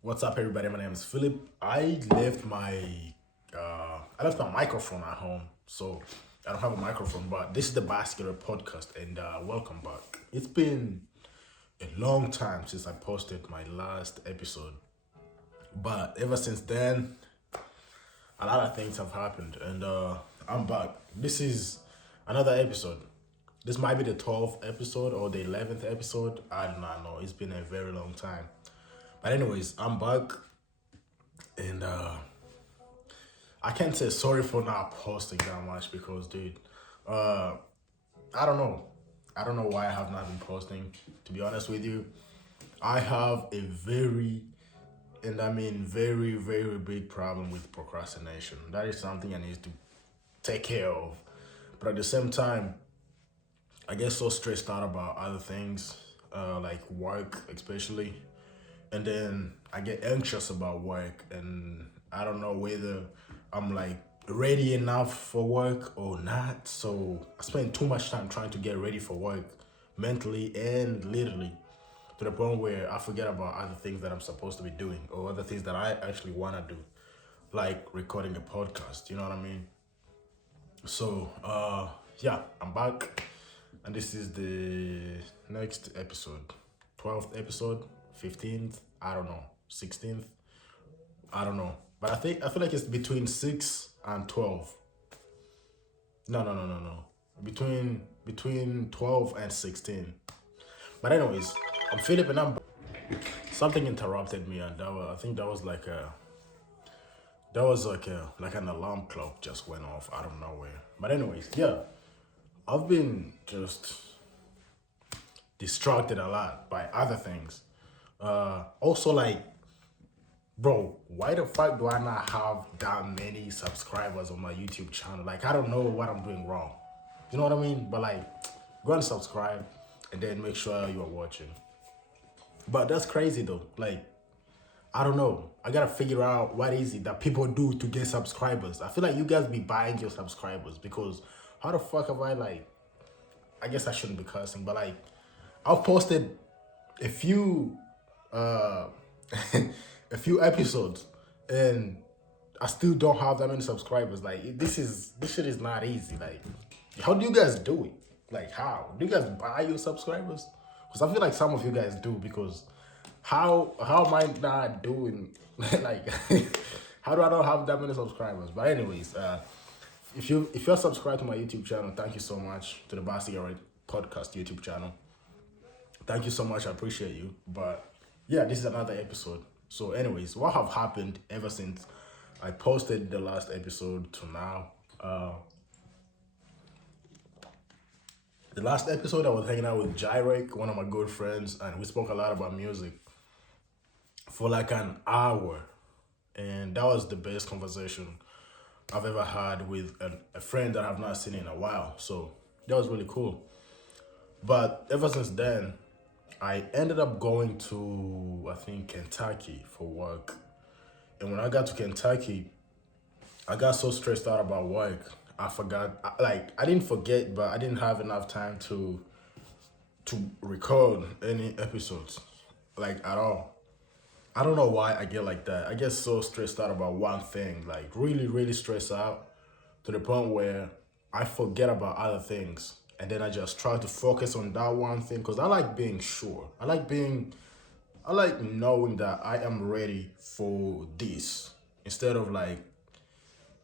What's up, everybody? My name is Philip. I left my microphone at home, so I don't have a microphone. But this is the Basketball Podcast, and welcome back. It's been a long time since I posted my last episode, but ever since then, a lot of things have happened, and I'm back. This is another episode. This might be the 12th episode or the 11th episode. I do not know. It's been a very long time. But anyways, I'm back, and I can't say sorry for not posting that much because, dude, uh, I don't know. I don't know why I have not been posting. To be honest with you, I have a very, and I mean very, very big problem with procrastination. That is something I need to take care of. But at the same time, I get so stressed out about other things, like work especially, and then I get anxious about work, and I don't know whether I'm like ready enough for work or not. So I spend too much time trying to get ready for work, mentally and literally, to the point where I forget about other things that I'm supposed to be doing or other things that I actually want to do, like recording a podcast. You know what I mean? So, yeah, I'm back, and this is the next episode, 12th episode, 15th, I don't know, 16th, I don't know, but I feel like it's between 6 and 12. No, no, no, no, no, between 12 and 16. But anyways, I'm Philip, and I'm something interrupted me, and I think that was like an alarm clock just went off out of nowhere. But anyways, yeah, I've been just distracted a lot by other things. Also, like, bro, why the fuck do I not have that many subscribers on my YouTube channel? Like, I don't know what I'm doing wrong. You know what I mean? But like, go and subscribe, and then make sure you are watching. But that's crazy though. Like, I don't know. I gotta figure out what is it that people do to get subscribers. I feel like you guys be buying your subscribers because how the fuck have I like? I guess I shouldn't be cursing, but like, I've posted a few uh a few episodes, and I still don't have that many subscribers. Like, this shit is not easy. Like, how do you guys do it? Like, how do you guys buy your subscribers? Because I feel like some of you guys do. Because how am I not doing? Like, how do I not have that many subscribers? But anyways, if you're subscribed to my YouTube channel, thank you so much, to the Basketball Podcast YouTube channel. Thank you so much. I appreciate you. But yeah, this is another episode. So, anyways, what have happened ever since I posted the last episode to now? The last episode, I was hanging out with Jyrek, one of my good friends, and we spoke a lot about music for like an hour. And that was the best conversation I've ever had with a friend that I've not seen in a while. So that was really cool. But ever since then, I ended up going to, I think, Kentucky for work. And when I got to Kentucky, I got so stressed out about work. I forgot, like, I didn't forget, but I didn't have enough time to record any episodes, like, at all. I don't know why I get like that. I get so stressed out about one thing, like really, really stressed out to the point where I forget about other things. And then I just try to focus on that one thing because I like being sure. I like knowing that I am ready for this instead of like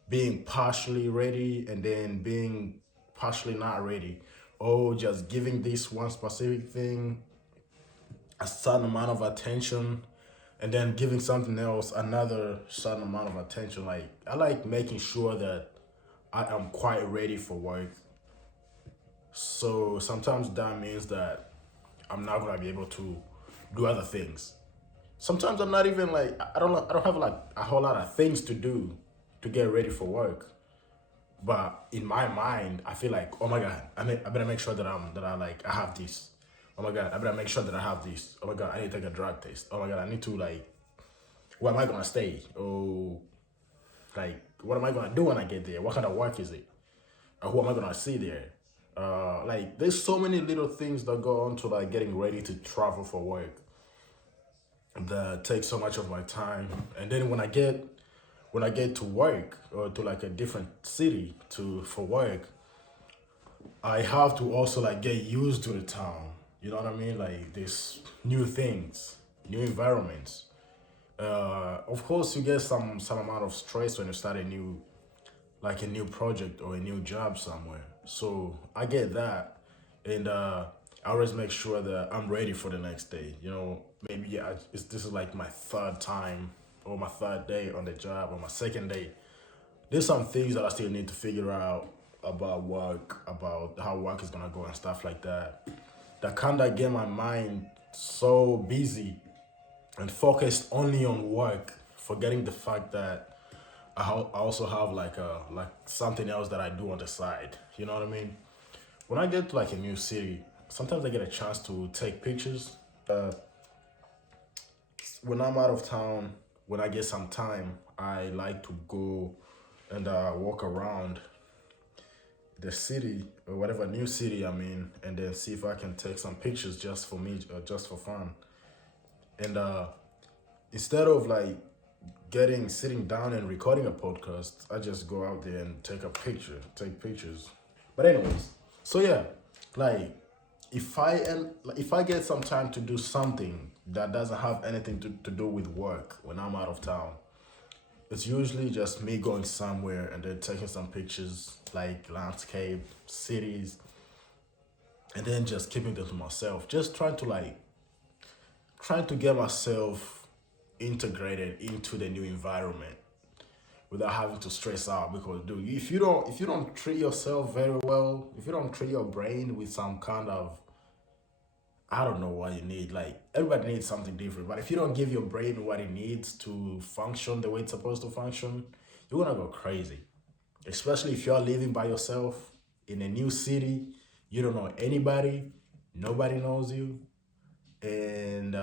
being partially ready and then being partially not ready, or just giving this one specific thing a certain amount of attention and then giving something else another certain amount of attention. Like, I like making sure that I am quite ready for work. So sometimes that means that I'm not gonna be able to do other things. Sometimes I'm not even like, I don't have like a whole lot of things to do to get ready for work. But in my mind, I feel like, oh my god, I better make sure that I have this. Oh my god, I better make sure that I have this. Oh my god, I need to take a drug test. Oh my god, I need to like, where am I gonna stay? Oh, like, what am I gonna do when I get there? What kind of work is it? Who am I gonna see there? Like, there's so many little things that go on to like getting ready to travel for work. that takes so much of my time. And then when I get to work or to like a different city to for work, I have to also like get used to the town. You know what I mean? Like this new things, new environments. Of course, you get some amount of stress when you start a new like a new project or a new job somewhere. So I get that, and I always make sure that I'm ready for the next day. You know, maybe this is like my third time or my third day on the job or my second day. There's some things that I still need to figure out about work, about how work is gonna go and stuff like that. That kind of get my mind so busy and focused only on work, forgetting the fact that I also have like something else that I do on the side. You know what I mean? When I get to like a new city, sometimes I get a chance to take pictures. When I'm out of town, when I get some time, I like to go and walk around the city or whatever new city I'm in, and then see if I can take some pictures just for me, just for fun. And instead of like getting sitting down and recording a podcast, I just go out there and take pictures. But anyways, so yeah, like if I get some time to do something that doesn't have anything to do with work when I'm out of town, it's usually just me going somewhere and then taking some pictures like landscape, cities, and then just keeping them to myself. Just trying to get myself integrated into the new environment without having to stress out, because dude, if you don't treat yourself very well, if you don't treat your brain with some kind of, I don't know what you need. Like everybody needs something different, but if you don't give your brain what it needs to function the way it's supposed to function, you're gonna go crazy. Especially if you're living by yourself in a new city, you don't know anybody, nobody knows you, and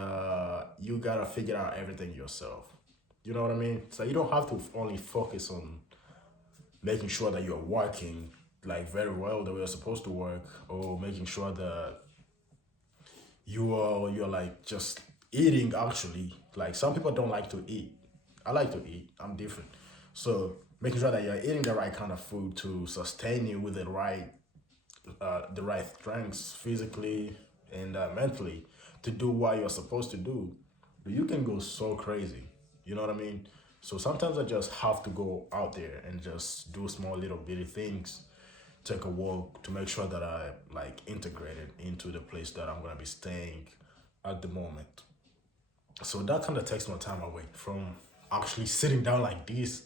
you gotta figure out everything yourself. You know what I mean? So you don't have to only focus on making sure that you're working like very well the way you're supposed to work, or making sure that you're like just eating actually. Like some people don't like to eat. I like to eat. I'm different. So making sure that you're eating the right kind of food to sustain you with the right strengths physically and mentally to do what you're supposed to do. But you can go so crazy. You know what I mean? So sometimes I just have to go out there and just do small little bitty things, take a walk to make sure that I like integrated into the place that I'm gonna be staying at the moment. So that kind of takes my time away from actually sitting down like this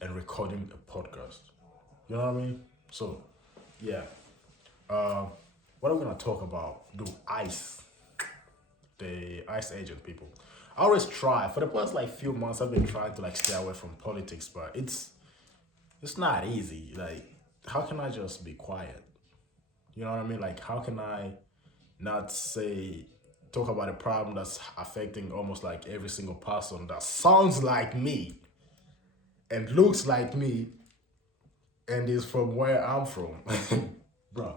and recording a podcast. You know what I mean? So yeah. Uh, what I'm gonna talk about, do ICE, the ICE agent people. I always try for the past like few months. I've been trying to like stay away from politics, but it's not easy. Like, how can I just be quiet? You know what I mean? Like, how can I not say talk about a problem that's affecting almost like every single person that sounds like me and looks like me and is from where I'm from, bro?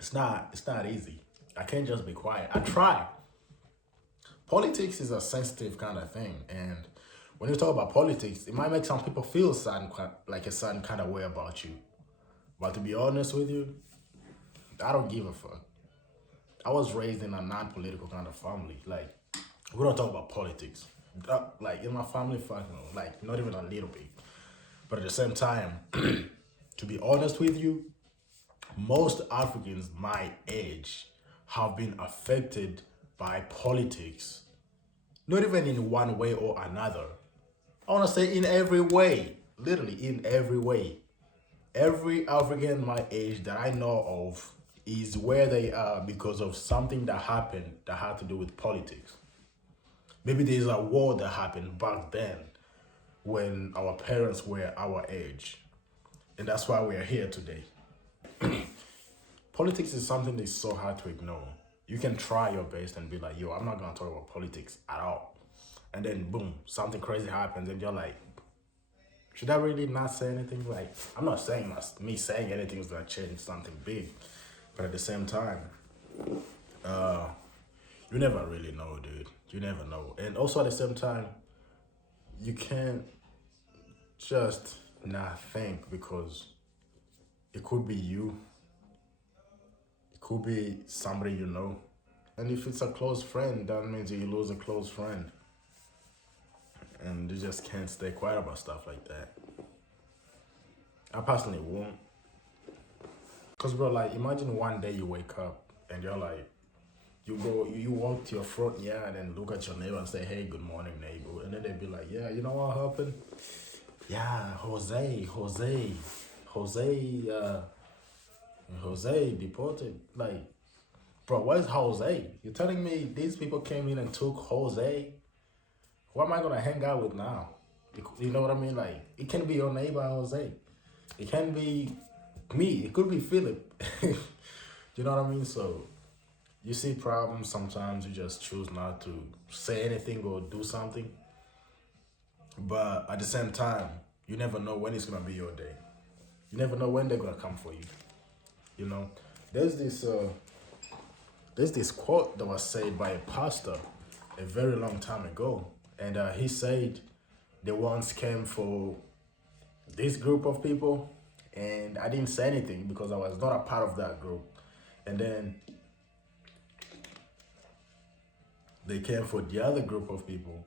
It's not easy. I can't just be quiet. I try. Politics is a sensitive kind of thing, and when you talk about politics, it might make some people feel like a certain kind of way about you. But to be honest with you, I don't give a fuck. I was raised in a non-political kind of family. Like, we don't talk about politics. Like in my family, fuck no. Like not even a little bit. But at the same time, to be honest with you, most Africans my age have been affected by politics. Not even in one way or another. I want to say in every way. Literally in every way. Every African my age that I know of is where they are because of something that happened that had to do with politics. Maybe there's a war that happened back then when our parents were our age. And that's why we're here today. Politics is something that's so hard to ignore. You can try your best and be like, yo, I'm not gonna talk about politics at all. And then boom, something crazy happens and you're like, should I really not say anything? Like, I'm not saying that me saying anything is gonna change something big. But at the same time, You never really know, dude. You never know. And also at the same time, you can't just not think because it could be you, it could be somebody you know. And if it's a close friend, that means you lose a close friend. And you just can't stay quiet about stuff like that. I personally won't. Cause bro, like imagine one day you wake up and you're like, you walk to your front yard and look at your neighbor and say, hey, good morning, neighbor. And then they'd be like, yeah, you know what happened? Yeah, Jose deported. Like, bro, where's Jose? You're telling me these people came in and took Jose? Who am I gonna hang out with now? You know what I mean? Like, it can be your neighbor Jose. It can be me. It could be Philip. You know what I mean? So you see problems, sometimes you just choose not to say anything or do something. But at the same time, you never know when it's gonna be your day. You never know when they're gonna come for you. You know, there's this quote that was said by a pastor a very long time ago, and he said they once came for this group of people, and I didn't say anything because I was not a part of that group, and then they came for the other group of people,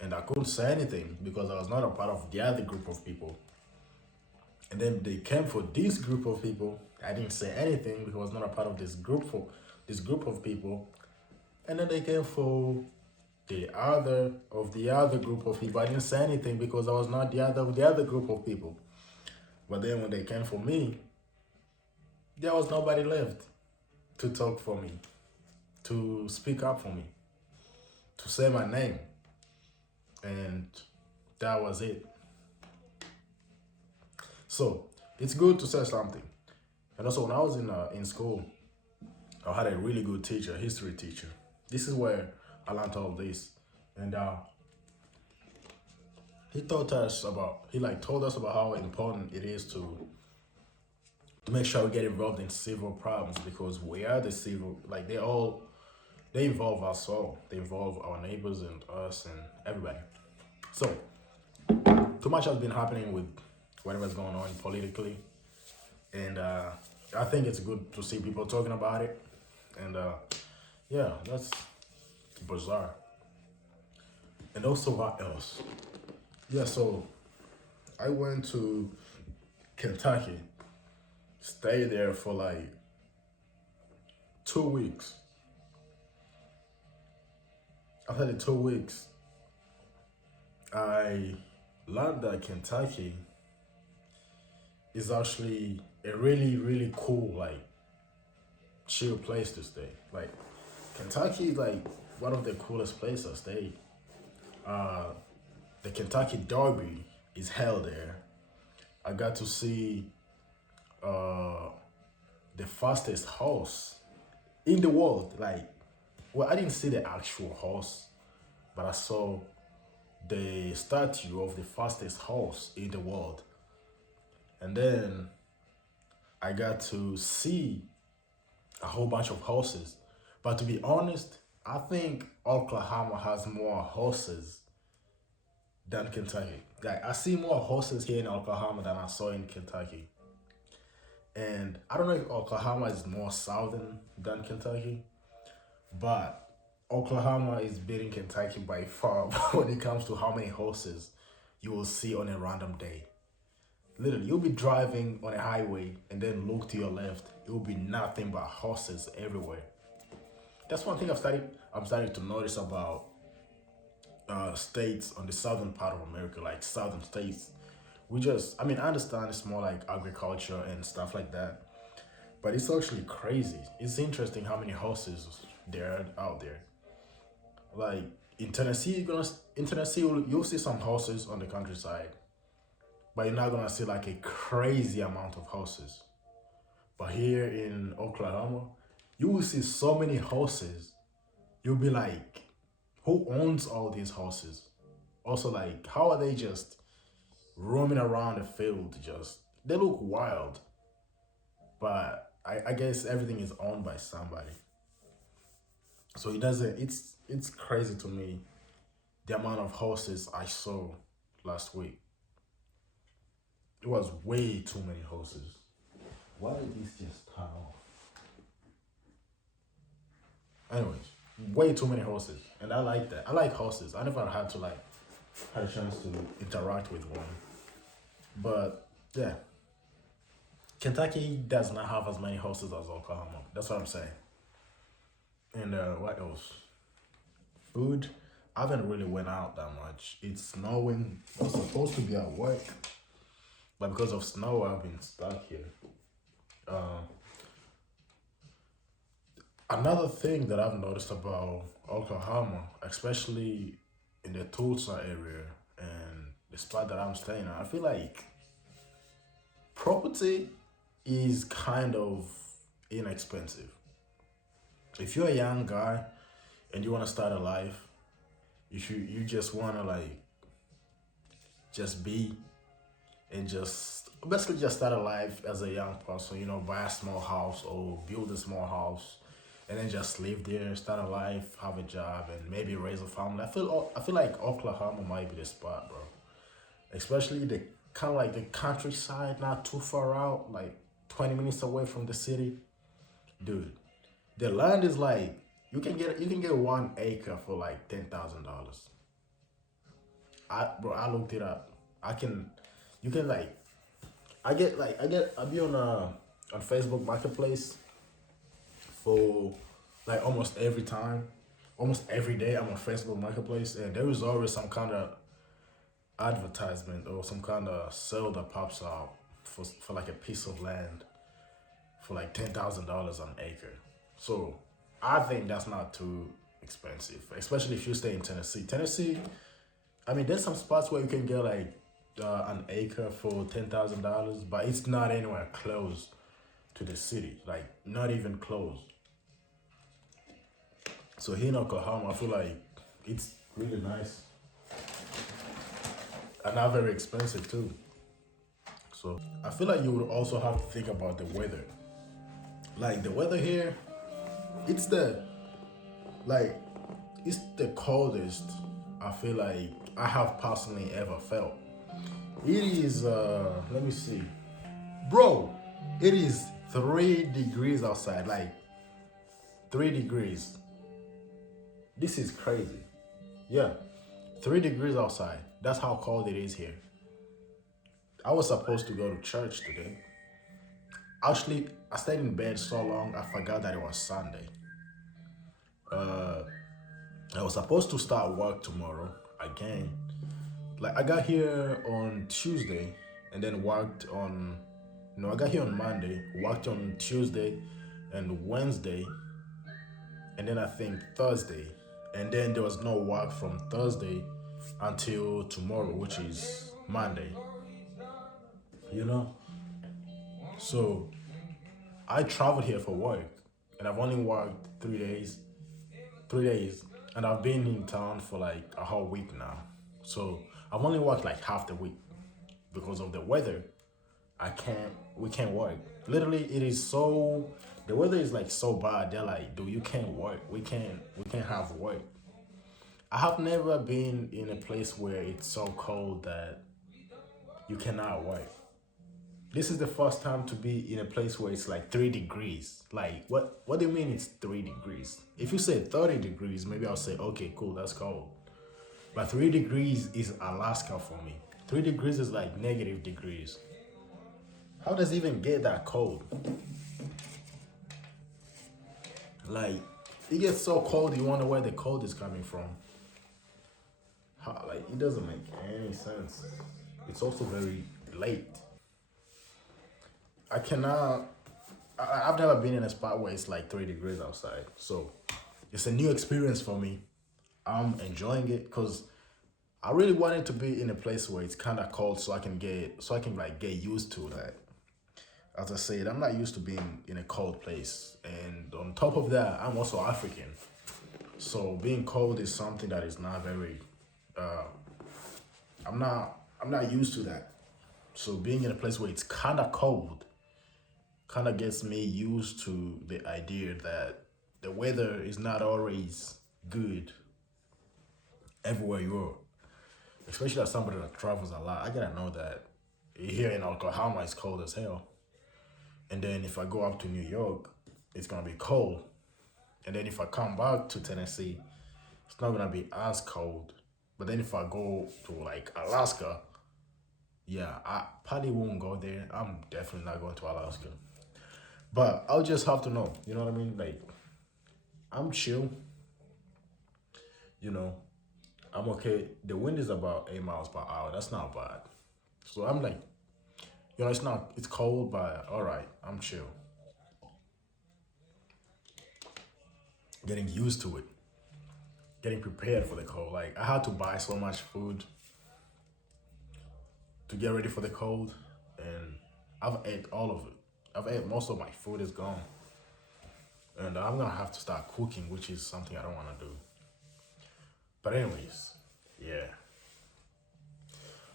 and I couldn't say anything because I was not a part of the other group of people. And then they came for this group of people. I didn't say anything because I was not a part of this group of people. And then they came for the other group of people. I didn't say anything because I was not the other group of people. But then when they came for me, there was nobody left to talk for me, to speak up for me, to say my name. And that was it. So it's good to say something. And also when I was in school, I had a really good teacher, history teacher. This is where I learned all this. And he told us about how important it is to make sure we get involved in civil problems because we are the civil, like they involve us all. They involve our neighbors and us and everybody. So too much has been happening with whatever's going on politically, and I think it's good to see people talking about it. And yeah, that's bizarre. And also, what else? Yeah, so I went to Kentucky, stayed there for like 2 weeks. After the 2 weeks, I learned that Kentucky is actually a really, really cool, like, chill place to stay. Like, Kentucky is like one of the coolest places to stay. The Kentucky Derby is held there. I got to see the fastest horse in the world. Like, well, I didn't see the actual horse, but I saw the statue of the fastest horse in the world. And then I got to see a whole bunch of horses. But to be honest, I think Oklahoma has more horses than Kentucky. Like, I see more horses here in Oklahoma than I saw in Kentucky. And I don't know if Oklahoma is more southern than Kentucky, but Oklahoma is beating Kentucky by far when it comes to how many horses you will see on a random day. Literally, you'll be driving on a highway and then look to your left. It will be nothing but horses everywhere. That's one thing I'm starting to notice about states on the southern part of America, like southern states. I mean, I understand it's more like agriculture and stuff like that, but it's actually crazy. It's interesting how many horses there are out there. Like in Tennessee, you'll see some horses on the countryside, but you're not gonna see like a crazy amount of horses. But here in Oklahoma, you will see so many horses. You'll be like, who owns all these horses? Also, like, how are they just roaming around the field? They look wild. But I guess everything is owned by somebody. So it doesn't. It's crazy to me the amount of horses I saw last week. It was way too many horses. Why did this just turn off? Anyways, way too many horses, and I like that. I like horses. I never had to like had a chance to interact with one, but yeah, Kentucky does not have as many horses as Oklahoma. That's what I'm saying. And what else? Food. I haven't really went out that much. It's snowing. I was supposed to be at work, but because of snow, I've been stuck here. Uh, Another thing that I've noticed about Oklahoma, especially in the Tulsa area and the spot that I'm staying at, I feel like property is kind of inexpensive. If you're a young guy and you want to start a life, if you just want to like just be and just basically just start a life as a young person, buy a small house or build a small house and then just live there, start a life, have a job, and maybe raise a family. I feel like Oklahoma might be the spot, bro. Especially the kind of like the countryside, not too far out, like 20 minutes away from the city, dude. The land is like you can get 1 acre for like $10,000. I looked it up. I can you can like I be on Facebook Marketplace for like almost every day I'm on Facebook Marketplace, and there is always some kind of advertisement or some kind of sale that pops out for like a piece of land for like $10,000 an acre. So I think that's not too expensive, especially if you stay in Tennessee. Tennessee, I mean, there's some spots where you can get like an acre for $10,000, but it's not anywhere close to the city, like not even close. So here in Oklahoma, I feel like it's really nice and not very expensive too. So I feel like you would also have to think about the weather. Like the weather here, it's the like it's the coldest I feel like I have personally ever felt. It is let me see. Bro, it is 3 degrees outside. Like 3 degrees. This is crazy. Yeah. 3 degrees outside. That's how cold it is here. I was supposed to go to church today. Actually, I stayed in bed so long I forgot that it was Sunday. Uh I was supposed to start work tomorrow again. Like I got here on Tuesday and then worked on no, I got here on Monday, worked on Tuesday and Wednesday, and then I think Thursday. And then there was no work from Thursday until tomorrow, which is Monday, you know? So I traveled here for work and I've only worked 3 days, 3 days, and I've been in town for like a whole week now. So I've only worked like half the week because of the weather. We can't work. Literally, it is so, the weather is like so bad. They're like, dude, you can't work. We can't have work. I have never been in a place where it's so cold that you cannot work. This is the first time to be in a place where it's like 3 degrees. Like, what do you mean it's 3 degrees? If you say 30 degrees, maybe I'll say, okay, cool, that's cold. But 3 degrees is Alaska for me. 3 degrees is like negative degrees. How does it even get that cold? Like, it gets so cold, you wonder where the cold is coming from. Like, it doesn't make any sense. It's also very late. I cannot. I've never been in a spot where it's like 3 degrees outside, so it's a new experience for me. I'm enjoying it because I really wanted to be in a place where it's kind of cold, so I can like get used to that. As I said, I'm not used to being in a cold place, and on top of that, I'm also African, so being cold is something that is not very. Uh, I'm not used to that. So being in a place where it's kind of cold kind of gets me used to the idea that the weather is not always good everywhere you are. Especially as somebody that travels a lot, I gotta know that here in Oklahoma it's cold as hell. And then if I go up to New York, it's gonna be cold. And then if I come back to Tennessee, it's not gonna be as cold. But then if I go to like Alaska, yeah, I probably won't go there. I'm definitely not going to Alaska. But I'll just have to know, you know what I mean? Like, I'm chill, you know, I'm okay. The wind is about 8 miles per hour. That's not bad. So I'm like, it's not, it's cold, but all right, I'm chill. Getting used to it, getting prepared for the cold. Like, I had to buy so much food to get ready for the cold, and I've ate all of it. I've ate most of my food is gone, and I'm gonna have to start cooking, which is something I don't want to do. But anyways, yeah.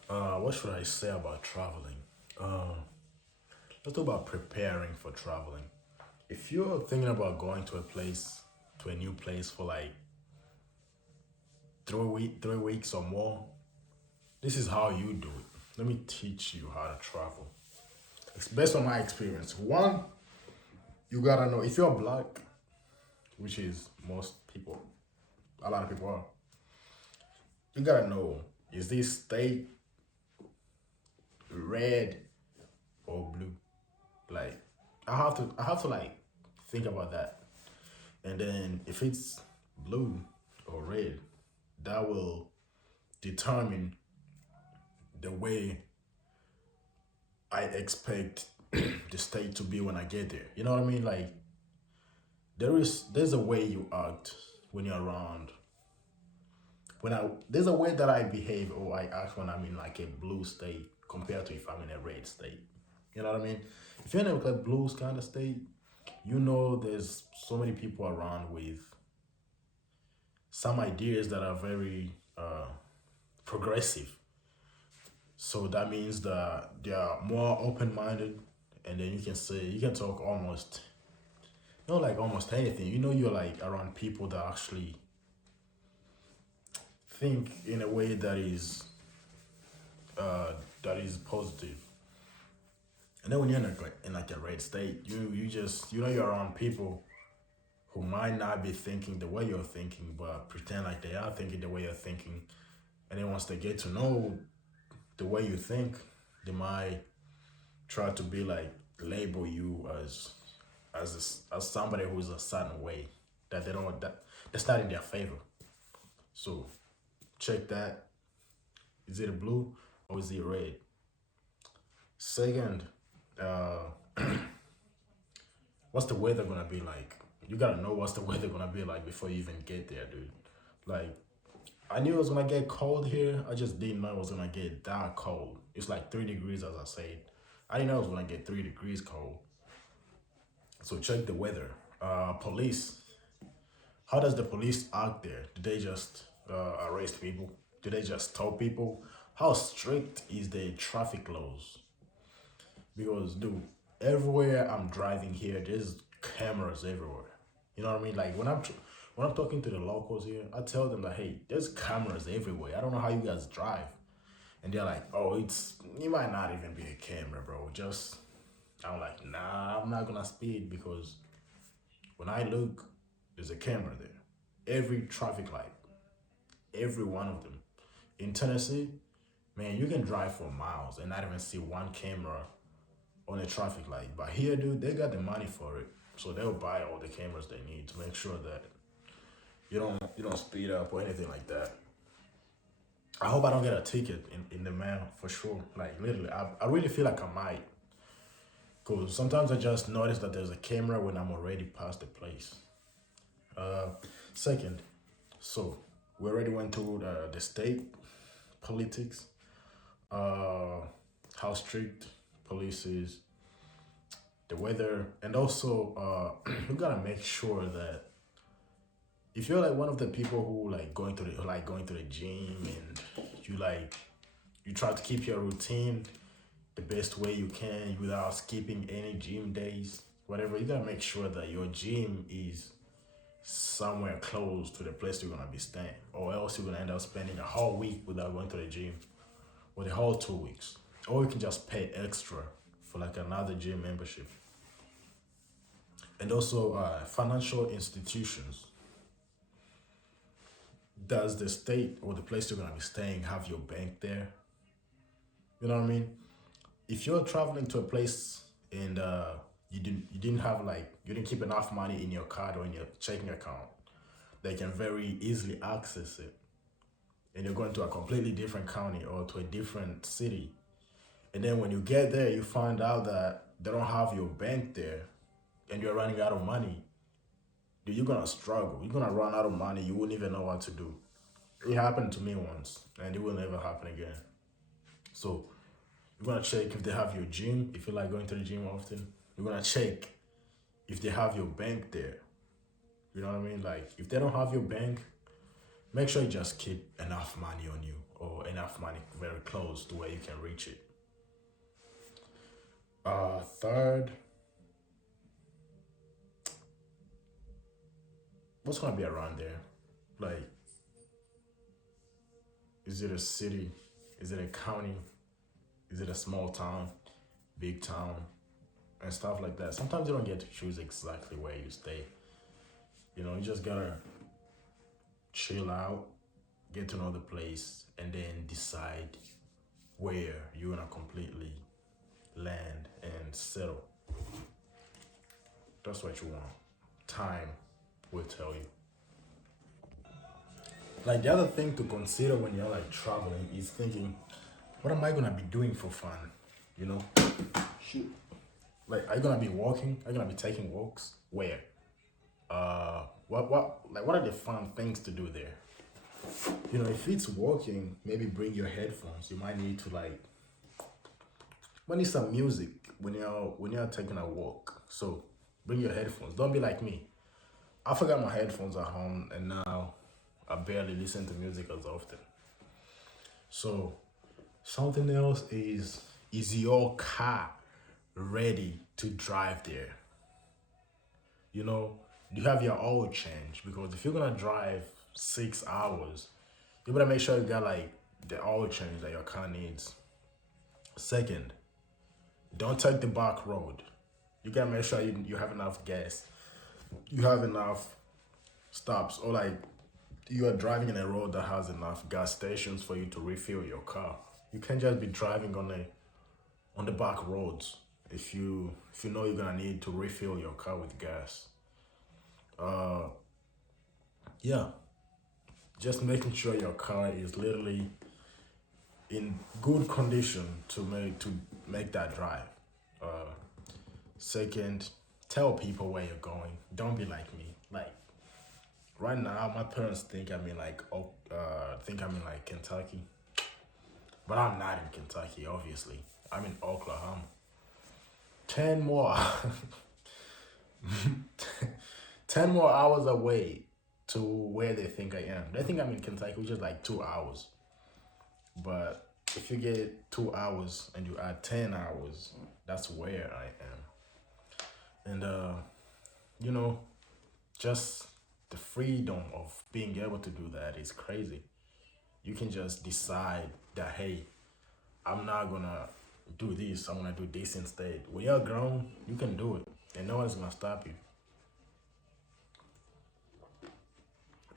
What should I say about traveling? Let's talk about preparing for traveling. If you're thinking about going to a place, to a new place for like 3 weeks or more, this is how you do it. Let me teach you how to travel. It's based on my experience. One, you gotta know if you're black, which is most people, a lot of people are. You gotta know, is this state red or blue? Like, I have to like think about that. And then if it's blue or red, that will determine the way I expect the state to be when I get there. You know what I mean? Like, there's a way you act when you're around. There's a way that I behave or I act when I'm in like a blue state compared to if I'm in a red state. You know what I mean? If you're in a like blues kind of state, there's so many people around with some ideas that are very progressive. So that means that they are more open minded, and then you can talk almost, like almost anything. You're like around people that actually think in a way uh, that is positive. And then when you're in like a red state, you just you're around people who might not be thinking the way you're thinking, but pretend like they are thinking the way you're thinking. And then once they get to know the way you think, they might try to be like label you as somebody who's a certain way that they don't that that's not in their favor. So check that. Is it a blue or is it red? Second, uh, what's the weather gonna be like? You gotta know what's the weather gonna be like before you even get there, dude. Like, I knew it was gonna get cold here. I just didn't know it was gonna get that cold. It's like 3 degrees, as I said. I didn't know it was gonna get 3 degrees cold. So check the weather. Police. How does the police act there? Do they just arrest people? Do they just stop people? How strict is the traffic laws? Because, dude, everywhere I'm driving here, there's cameras everywhere. You know what I mean? Like, when I'm talking to the locals here, I tell them that, hey, there's cameras everywhere. I don't know how you guys drive. And they're like, oh, it might not even be a camera, bro. I'm like, nah, I'm not gonna speed because when I look, there's a camera there. Every traffic light, every one of them. In Tennessee, man, you can drive for miles and not even see one camera on a traffic light. But here, dude, they got the money for it. So they'll buy all the cameras they need to make sure that you don't speed up or anything like that. I hope I don't get a ticket in the mail for sure. Like, literally, I really feel like I might. Because sometimes I just notice that there's a camera when I'm already past the place. Second, so we already went through the state politics, how strict police is, the weather, and also we gotta make sure that if you're like one of the people who like going to the gym, and you try to keep your routine the best way you can without skipping any gym days, whatever, you gotta make sure that your gym is somewhere close to the place you're gonna be staying, or else you're gonna end up spending a whole week without going to the gym, or the whole 2 weeks. Or you can just pay extra for like another gym membership. And also, financial institutions. Does the state or the place you're gonna be staying have your bank there? You know what I mean? If you're traveling to a place and you didn't have like you didn't keep enough money in your card or in your checking account, they can very easily access it. And you're going to a completely different county or to a different city. And then when you get there, you find out that they don't have your bank there and you're running out of money. Dude, you're gonna struggle. You're gonna run out of money. You wouldn't even know what to do. It happened to me once and it will never happen again. So you're gonna check if they have your gym, if you like going to the gym often. You're gonna check if they have your bank there. You know what I mean? Like if they don't have your bank, make sure you just keep enough money on you or enough money very close to where you can reach it. Third, what's gonna be around there? Like, is it a city? Is it a county? Is it a small town, big town, and stuff like that? Sometimes you don't get to choose exactly where you stay. You know, you just gotta chill out, get to know the place, and then decide where you're gonna completely land and settle. That's what you want. Time will tell you. Like the other thing to consider when you're like traveling is thinking, what am I gonna be doing for fun? You know? Shoot. Like, are you gonna be walking? Are you gonna be taking walks? Where? What are the fun things to do there? You know, if it's walking, maybe bring your headphones. You might need to like, might need some music when you're taking a walk. So bring your headphones. Don't be like me. I forgot my headphones at home, and now I barely listen to music as often. So something else is your car ready to drive there? You know, you have your oil change, because if you're gonna drive 6 hours, you better make sure you got like the oil change that your car needs. Second, don't take the back road. You gotta make sure you have enough gas, you have enough stops, or like you are driving in a road that has enough gas stations for you to refill your car. You can't just be driving on the back roads if you know you're gonna need to refill your car with gas. Uh, yeah, just making sure your car is literally in good condition to make that drive. Uh, Second, tell people where you're going. Don't be like me. Like right now, my parents think I'm in like Kentucky, but I'm not in Kentucky. Obviously, I'm in Oklahoma. 10 more, 10 more hours away to where they think I am. They think I'm in Kentucky, which is like 2 hours. But if you get 2 hours and you add 10 hours, that's where I am. And you know, just the freedom of being able to do that is crazy. You can just decide that, hey, I'm not gonna do this, I'm gonna do this instead. When you're grown, you can do it, and no one's gonna stop you.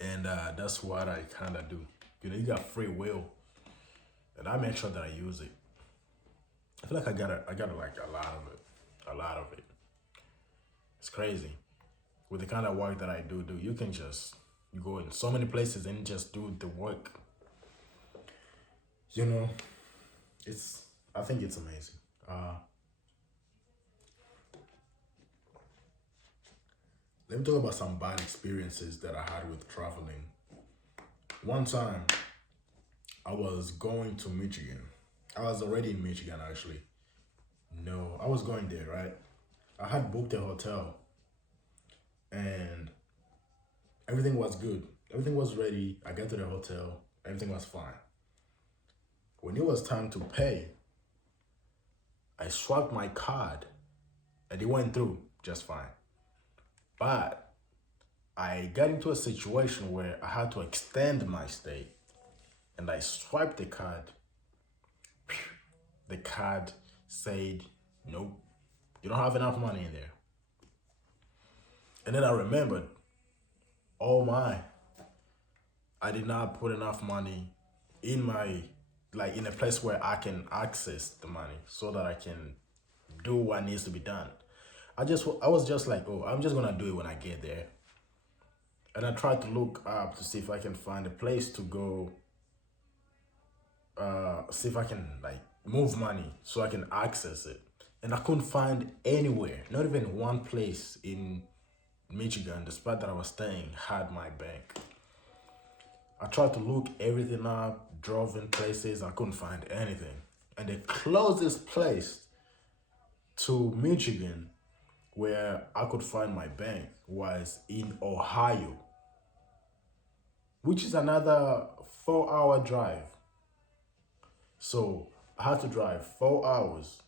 And that's what I kind of do. You know, you got free will, and I make sure that I use it. I feel like I got like a lot of it. It's crazy. With the kind of work that I do, you can just you go in so many places and just do the work. You know, I think it's amazing. Let me talk about some bad experiences that I had with traveling. One time, I was going to Michigan. I was already in Michigan actually. No, I was going there, right? I had booked a hotel and everything was good. Everything was ready. I got to the hotel. Everything was fine. When it was time to pay, I swiped my card and it went through just fine. But I got into a situation where I had to extend my stay, and I swiped the card. The card said, nope, you don't have enough money in there. And then I remembered, oh my, I did not put enough money in my, like in a place where I can access the money so that I can do what needs to be done. I was just like, oh, I'm just gonna do it when I get there. And I tried to look up to see if I can find a place to go, see if I can like move money so I can access it. And I couldn't find anywhere, not even one place in Michigan, the spot that I was staying, had my bank. I tried to look everything up, drove in places, I couldn't find anything. And the closest place to Michigan where I could find my bank was in Ohio, which is another 4-hour drive. So I had to drive 4 hours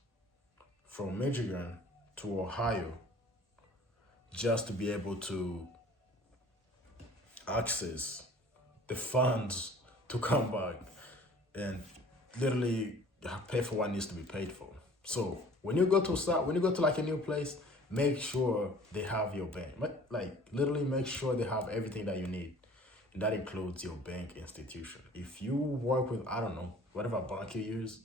from Michigan to Ohio just to be able to access the funds to come back and literally pay for what needs to be paid for. So when you go to like a new place, make sure they have your bank. Like literally make sure they have everything that you need. And that includes your bank institution. If you work with, I don't know, whatever bank you use,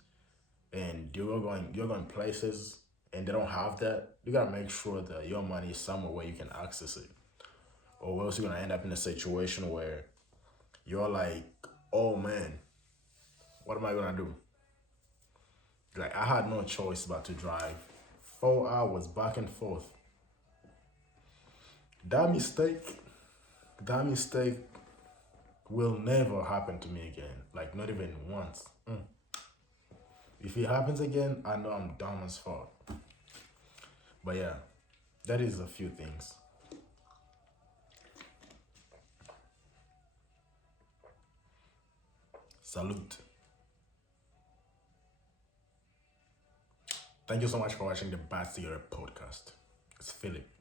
and you're going places and they don't have that, you gotta make sure that your money is somewhere where you can access it. Or else you're gonna end up in a situation where you're like, oh man, what am I gonna do? Like I had no choice but to drive 4 hours back and forth. That mistake, that mistake will never happen to me again. Like not even once. If it happens again, I know I'm dumb as fuck. But yeah, that is a few things. Salute. Thank you so much for watching the Bad Cigarette podcast. It's Philip.